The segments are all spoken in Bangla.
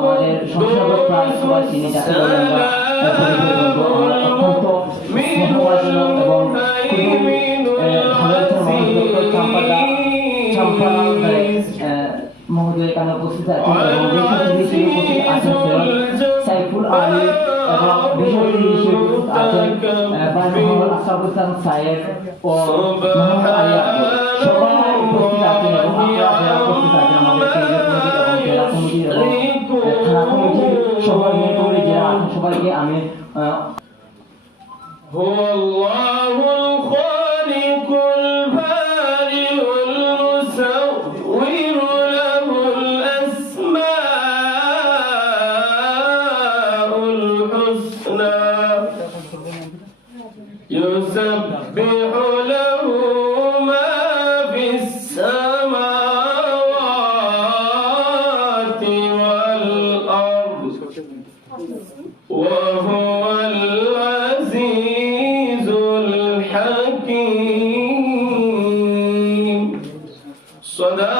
আমাদের সংসদ প্রায় সবাই চিনি যাকে আমরা এবং মহোদয় এখানে উপস্থিত আছেন সাইফুল আলী এবং বিশেষ হিসেবে আছেন ভাই আসাদুদ্দান সাহেব ও মোহাম্মদ আলী সবাই উপস্থিত আছেন এবং আপনারা উপস্থিত আছেন আছেন সবাইকে আমি আহ, هو الله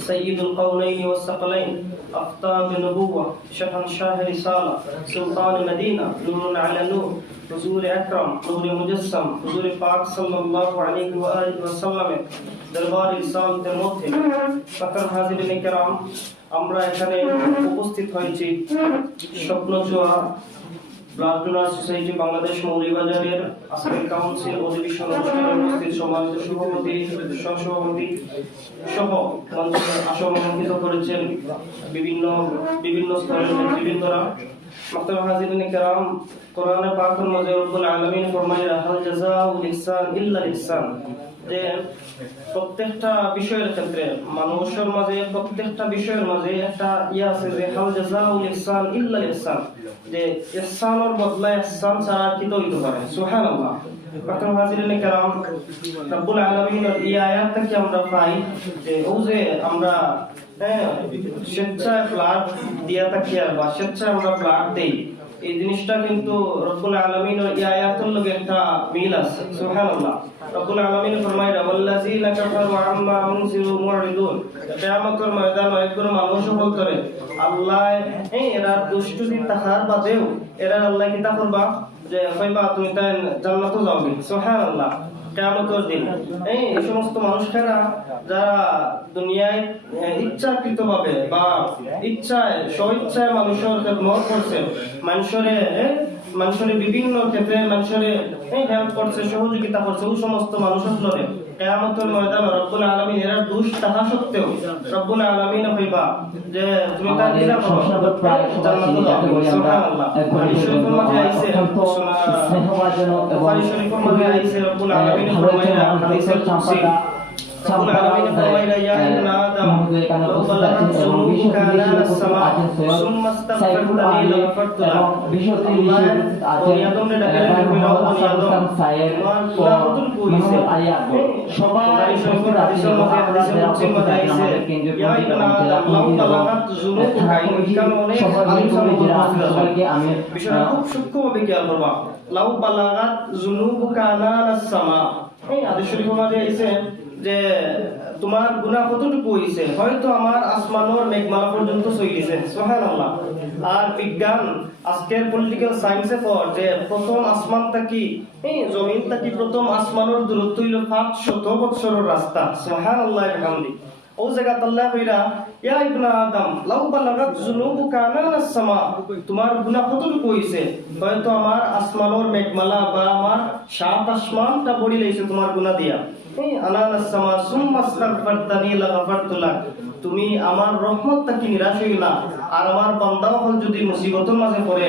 سيد القولين والثقلين أخطاب النبوة شهنشاه رسالة سلطان مدينة نور على نور حضور أكرم نور مجسم حضور পাক সাল্লাল্লাহু আলাইহি ওয়া আলিহি ওয়াসাল্লাম দরবার রিসালাতের মধ্যে ফাকর হাজিরিন کرام আমরা এখানে উপস্থিত হয়েছি Swapna Joya blood donor society Bangladesh মৌলভীবাজারের আজকের কাউন্সিল অধিবেশন প্রত্যেকটা বিষয়ের ক্ষেত্রে মানুষের মাঝে, প্রত্যেকটা বিষয়ের মাঝে একটা ইয়ে আছে যে হাল জাযাউল ইহসান ইহসান। যে ইহসানের বদলা ইহসান ছাড়া কি তো হইতে পারে? সুবহানাল্লাহ। প্রথম হাজিরিন কেরাম রব্বুল আলামিনের এই আয়াত থেকে আমরা পাই? যে ও যে আমরা হ্যাঁ স্বেচ্ছায় ফ্ল্যাট দিয়া থাকি আর বা স্বেচ্ছায় আমরা ফ্লাট দেই, এই জিনিসটা কিন্তু রব্বুল আলমিন এই আয়াতের লগে একটা মিল আছে, সুবহানাল্লাহ। রব্বুল আলামিন ফরমায় কাফারু আম্মা মুরিদুন। কিয়ামতের ময়দানে মানুষ বল করে। আল্লাহ, এই এরা তাহার বাদেও এরা আল্লাহ কি তা করবা? যে কইবা তুমি জান্নাতে যাওগে সুবহানাল্লাহ। দিন, এই সমস্ত মানুষেরা যারা দুনিয়ায় ইচ্ছাকৃত ভাবে বা ইচ্ছায়, স্বইচ্ছায় মানুষের খেদমত করছে, মানুষের মানুষের বিভিন্ন ক্ষেত্রে মানুষের হেল্প করছে সহযোগিতা করছে ওই সমস্ত মানুষের লড়ে কেয়ামতের ময়দানে রব্বুল আলামিন এরা দুষ তাহা সত্ত্বেও রব্বুল আলামিন হইবা যে তুমি তার করো আমরা সুবহানাল্লাহ। শরীফের আইছে শরীফের রব্বুল আলামিন ফরমাইয়া হাদিসের কুদসি চাম্পাদা রব্বুল আলামিন ফরমাইয়া ইয়া ইবনে আদম মহোদয় এখানে উপস্থিত আছেন এবং বিশেষ যুনুবুকা উপস্থিত আছেন সৈয়দ সাইফুল আলী এবং বিশেষ আল্লাহ উপস্থিত আছেন বনিয়াদমরে ডাকে ভাই ডাকে মোহাম্মদ বনিয়াদম। সাহেব ও আল্লাহ কতটুকু হইছে? মোহাম্মদ আলী আকবর সবাই উপস্থিত আছেন এবং আপনারা যারা উপস্থিত আছেন আমাদের কেন্দ্রীয় কমিটি এবং জেলা কমিটি এবং থানা কমিটি এখানে অনেক সবাই আলিম মিলে করে আছেন আছেন। সবাইকে আমি বিষয়টা খুব সূক্ষ্মভাবে খেয়াল করবা লাউ বালাগাত যুনুবুকা আনানাস সামা এই শরীফের মাঝে আইছে যে তোমার গুণা কতটুকু হয়েছে হয়তো আমার আসমানোর মেঘমালা পর্যন্ত চলিছে আল্লাহ আর বিজ্ঞান, আজকের পলিটিক্যাল সায়েন্সে পর যে প্রথম আসমান থাকি এই জমিন থাকি প্রথম আসমানোর দূরত্ব হইল পাঁচ শত বৎসরের রাস্তা, সুবহানাল্লাহ বিহামদি ও জায়গা আল্লাহ কইরা ইয়া ইবনা আদম লাউ বালাগাত যুনুবুকা আনানাস সামা তোমার গুনাহ কতটুকু হইছে? হয়তো আমার আসমানোর মেঘমালা বা আমার সাত আসমানটা পড়ি লাইছে তোমার গুনাহ দিয়া। এই আনানাস সামা সুম্মা আস্তাগফারতানি লাগাফারতু তুমি আমার রহমত তাকি নিরাশ হইল না। আর আমার বান্দা হল যদি মুসিবতের মাঝে পড়ে।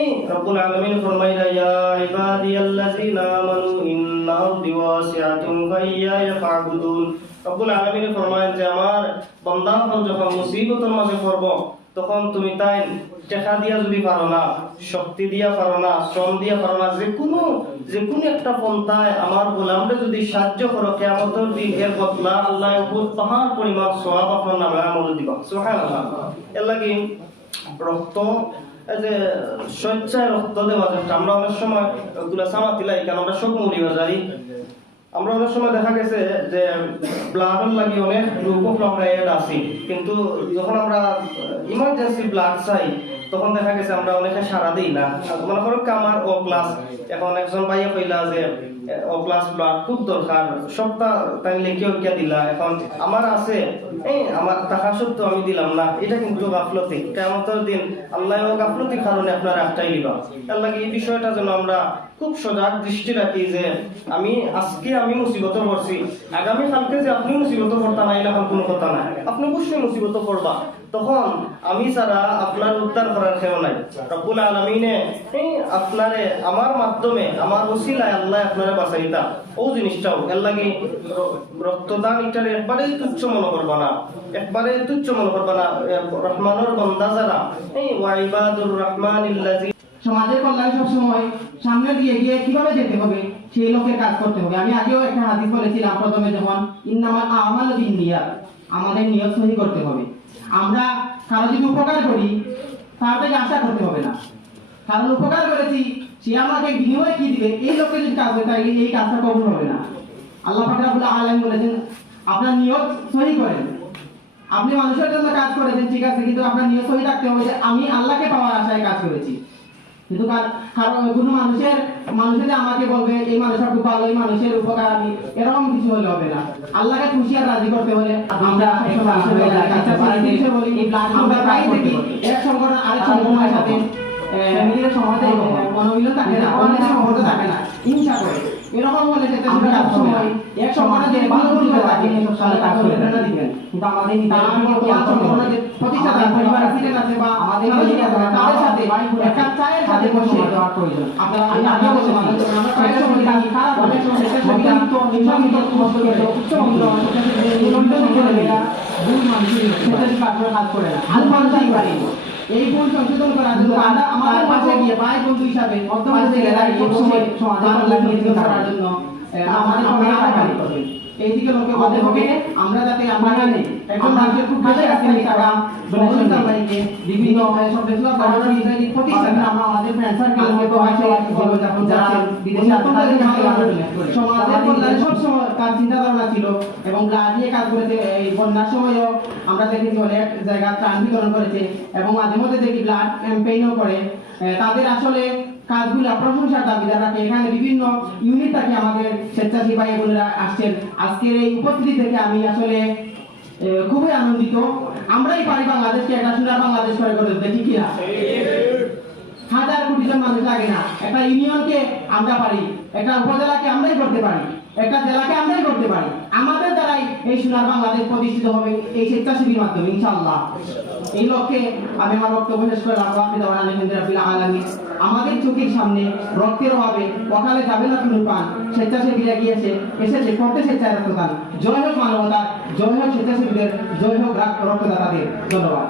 এই রব্বুল আলামিন ফরমাইরা ইয়া ইবাদিয়াল্লাযিনা আমানু ইন্না আরদি ওয়াসিআতুন ফাইয়ায়া ফা'বুদুন রব্বুল আলামিন ফরমায় যে আমার বান্দা হল যখন মুসিবতের মাঝে পড়ব, তখন তুমি তাই টেকা দিয়া যদি পারো না, শক্তি দিয়া পারো না, শ্রম দিয়া পারো না যে কোনো যে কোনো একটা পন্থায় আমার গোলামরে যদি সাহায্য করো কেমতের দিন এর বদলা আল্লাহ বহুত পাহাড় পরিমাণ সওয়াব আপনার নামে আমল দিবা। সুবহানাল্লাহ। এর লাগি রক্ত যে স্বেচ্ছায় রক্ত দেওয়া আমরা অনেক সময় ওগুলা সামাতিলাই কেন আমরা শোক মরিবা যাই আমরা অনেক সময় দেখা গেছে যে ব্লাডের লাগি অনেক রূপক আমরা এড আছি। কিন্তু যখন আমরা ইমার্জেন্সি ব্লাড চাই, তখন দেখা গেছে আমরা অনেকে সারা দিই না। মনে করো কামার ও ক্লাস এখন একজন ভাইয়া কইলা যে ও ক্লাস ব্লাড খুব দরকার। সপ্তাহ তাই লিখে দিলা। এখন আমার আছে এই আমার আমি দিলাম না। এটা কিন্তু গাফলতি। দিন আল্লাহ গাফলতির কারণে আপনার একটাই দিবা এই বিষয়টা যেন আমরা খুব সজাগ দৃষ্টি রাখি যে আমি আজকে আমি মুসিবত পড়ছি। আগামী কালকে যে আপনি মুসিবত পড়তা না এরকম কোনো কথা নাই। আপনি অবশ্যই মুসিবত পড়বা। তখন আমি ছাড়া আপনার উদ্ধার করার খেয়েও নাই। রব্বুল আলমিনে আপনারে আমার মাধ্যমে, আমার ওসিলায় আল্লাহ আপনারে বাঁচাইতা। ও জিনিসটাও এর লাগি রক্তদান এটার একবারে তুচ্ছ মনে করবা না। একবারে তুচ্ছ মনে করবা না। রহমানের বন্দা যারা, এই ওয়াইবাদুর রহমান ইল্লাজি সমাজের কল্যাণ সবসময় সামনে দিয়ে গিয়ে কীভাবে যেতে হবে, সেই লোকের কাজ করতে হবে। আমি আগেও একটা হাদিস বলেছিলাম প্রথমে যেমন ইন্নামাল আমাল বিনিয়াত আমাদের নিয়ত সহি করতে হবে। আমরা কারও যদি উপকার করি, তার থেকে আশা করতে হবে না। কারণ উপকার করেছি, সে আমাকে বিনিময়ে কি দিবে? এই লোকের যদি কাজ করে তাহলে এই কাজটা কবুল হবে না। আল্লাহ পাক রাব্বুল আলামিন বলেছেন, আপনার নিয়ত সহি করেন। আপনি মানুষের জন্য কাজ করেছেন, ঠিক আছে, কিন্তু আপনার নিয়ত সহি থাকতে হবে যে আমি আল্লাহকে পাওয়ার আশায় কাজ করেছি। কিন্তু কোনো মানুষের মানুষে যে আমাকে বলবে এই মানুষটা খুব ভালো এই মানুষের উপকার আমি এরকম কিছু হলে হবে না। আল্লাহকে খুশি আর রাজি করতে হলে আমরা মানুষের বলি, দেশে বলি, আমরা প্রায় দেখি এক সংগঠন আরেক সংগঠনের সাথে ফ্যামিলির মনোমিলন থাকে না অনেক সম্পর্ক থাকে না। হিংসা করে। এরকম হলে আমরা সব সময় এক সমাজে যে ভালো কিছু থাকে সব সময় কাজ করে প্রেরণা দিবেন। কিন্তু আমাদের নিজের যে প্রতিষ্ঠাতা পরিবার আছে বা আমাদের নিজের আছে সাথে একটা চায়ের সাথে বসে আপনারা আমি আগে বলেছি। সময় খারাপ অনেক সময় সুবিধা নিঃসন্দিত কষ্ট করে উচ্চ কাজ কাজ করে না আমি মানুষই পারি এই ভুল সংশোধন করার জন্য আমাদের পাশে গিয়ে ভাই বন্ধু হিসাবে বর্তমান সময় করার জন্য কাজ করবে। লোকে বলতে হবে আমরা একজন মানুষের খুব আছে লাইকে বিভিন্ন সব প্রতিষ্ঠান আমরা আমাদের ফ্রেন্ড সার্কেল তো আছে বিদেশে সমাজের কল্যাণ সবসময় তার চিন্তা ধারণা ছিল এবং লাগিয়ে কাজ করেছে এই বন্যার সময়ও আমরা দেখেছি অনেক জায়গা ত্রাণ বিতরণ করেছে এবং মাঝে মধ্যে দেখি ব্লাড ক্যাম্পেইনও করে। তাদের আসলে কাজগুলো, প্রশংসার দাবিদার রাখে এখানে বিভিন্ন ইউনিট থাকে আমাদের স্বেচ্ছাসেবী ভাই বোনেরা আসছেন। আজকের এই উপস্থিতি থেকে আমি আসলে খুবই আনন্দিত। আমরাই পারি বাংলাদেশকে, একটা সুন্দর বাংলাদেশ করে গড়ে তুলতে ঠিক কিনা হাজার কোটি জন মানুষ লাগে না। একটা ইউনিয়নকে আমরা পারি, একটা উপজেলাকে আমরাই করতে পারি, একটা জেলাকে আমরাই করতে পারি। আমাদের দ্বারাই এই সোনার বাংলাদেশ প্রতিষ্ঠিত হবে এই স্বেচ্ছাসেবীর মাধ্যমে ইনশাল্লাহ এই লক্ষ্যে আমি আমার বক্তব্য শেষ করে রাখব। আপনি দেওয়ান আমাদের চোখের সামনে রক্তের অভাবে অকালে যাবে না তুমি পান স্বেচ্ছাসেবীরা গিয়েছে, এসেছে করতে স্বেচ্ছায় রক্তদান। জয় হোক মানবতা জয় হোক স্বেচ্ছাসেবীদের, জয় হোক রক্তদাতাদের। ধন্যবাদ।